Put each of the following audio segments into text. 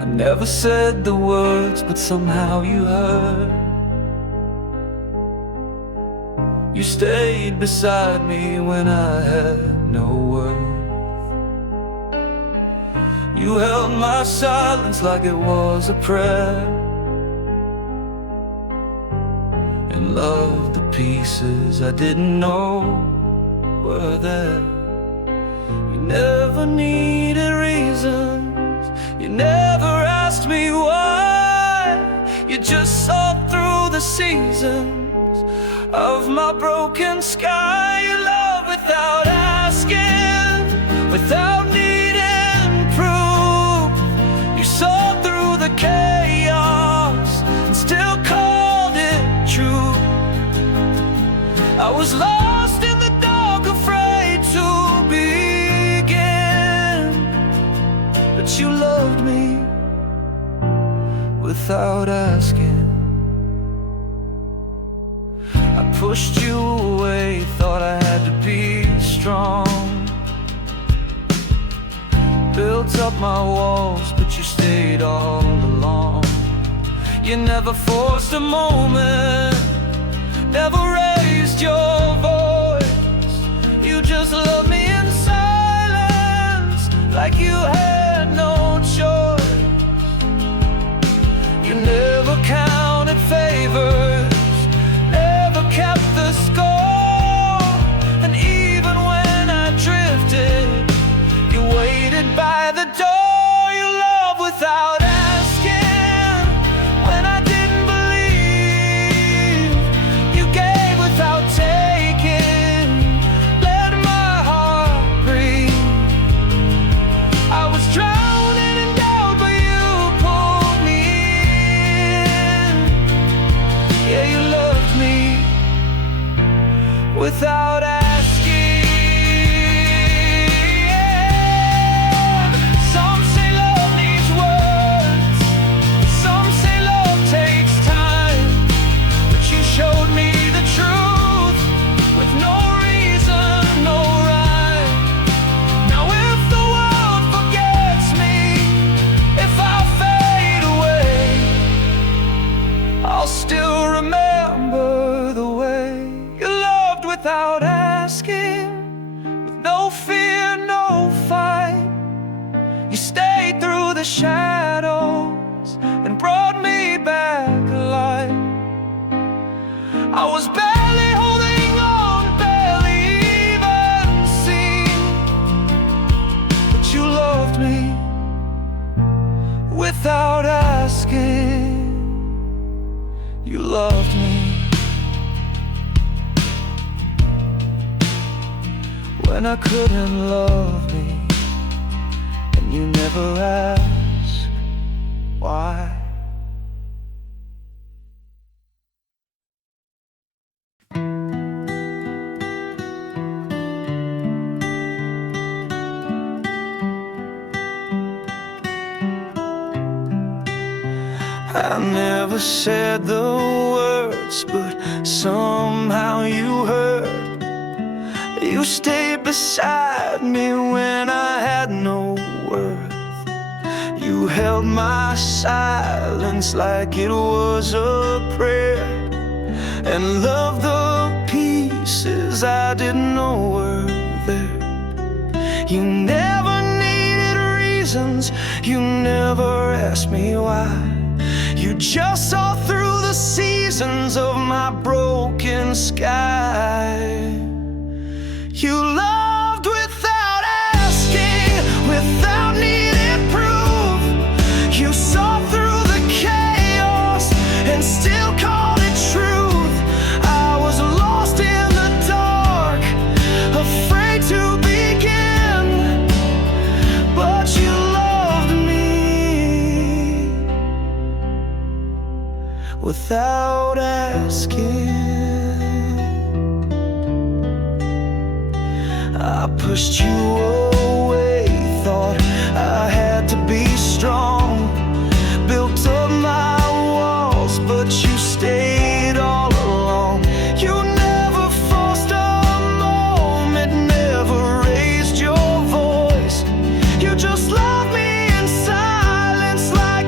I never said the words, but somehow you heard. You stayed beside me when I had no words. You held my silence like it was a prayer, and loved the pieces I didn't know were there. You never needed reasons, you never asked me why. You just saw through the seasons of my broken sky. You love without asking, without needing proof. You saw through the chaos and still called it true. I was lost in the dark, afraid to begin, but you loved me without asking. I pushed you away, thought I had to be strong. Built up my walls, but you stayed all along. You never forced a moment, never raised your voice. You just loved me in silence, like you had no choice. You never counted favors, kept the score, and even when I drifted, you waited by the door. You love without asking, when I didn't believe. You gave without taking, let my heart breathe. I was drowning in doubt, but you pulled me in. Yeah, you loved me without asking. Some say love needs words, some say love takes time, but you showed me the truth with no reason, no rhyme. Now if the world forgets me, if I fade away, I'll still remember the way without asking, with no fear, no fight. You stayed through the shadows and brought me back alive. I was barely holding on, barely even seen, but you loved me without asking. You loved me when I couldn't love me, and you never asked why. I never said the words, but somehow you heard. You stayed beside me when I had no worth. You held my silence like it was a prayer, and loved the pieces I didn't know were there. You never needed reasons, you never asked me why. You just saw through the seasons of my broken sky. You loved without asking, without needing proof. You saw through the chaos and still called it truth. I was lost in the dark, afraid to begin, but you loved me without asking. I pushed you away, thought I had to be strong. Built up my walls, but you stayed all along. You never forced a moment, never raised your voice. You just loved me in silence like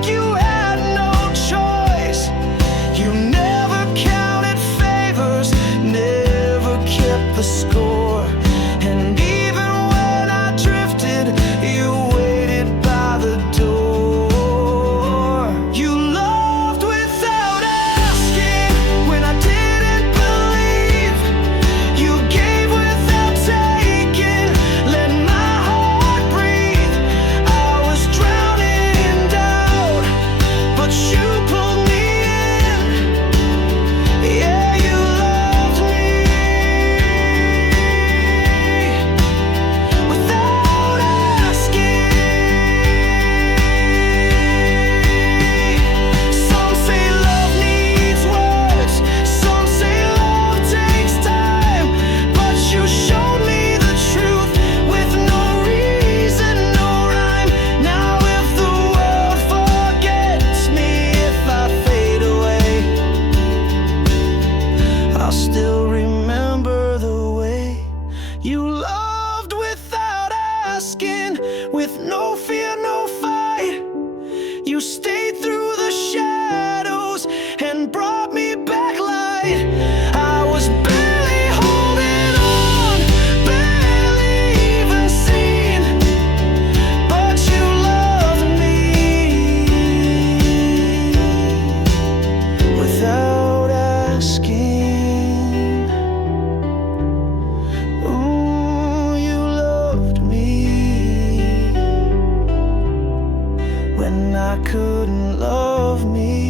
the score. And even when I drifted, you waited by the door. You loved without asking when I didn't believe. You gave without taking, let my heart breathe. I was drowning in doubt, but you pulled me in. Yeah, you loved me without asking. Some say love needs words, some say love takes time, but you showed me the truth with no reason, no rhyme. Now if the world forgets me, if I fade away, I'll still remember the way you loved without asking, with no fear, no fight. You stayed through the shadows and brought me back light. I was barely holding on, barely even seen, but you loved me without asking. Ooh, you loved me when I couldn't love me.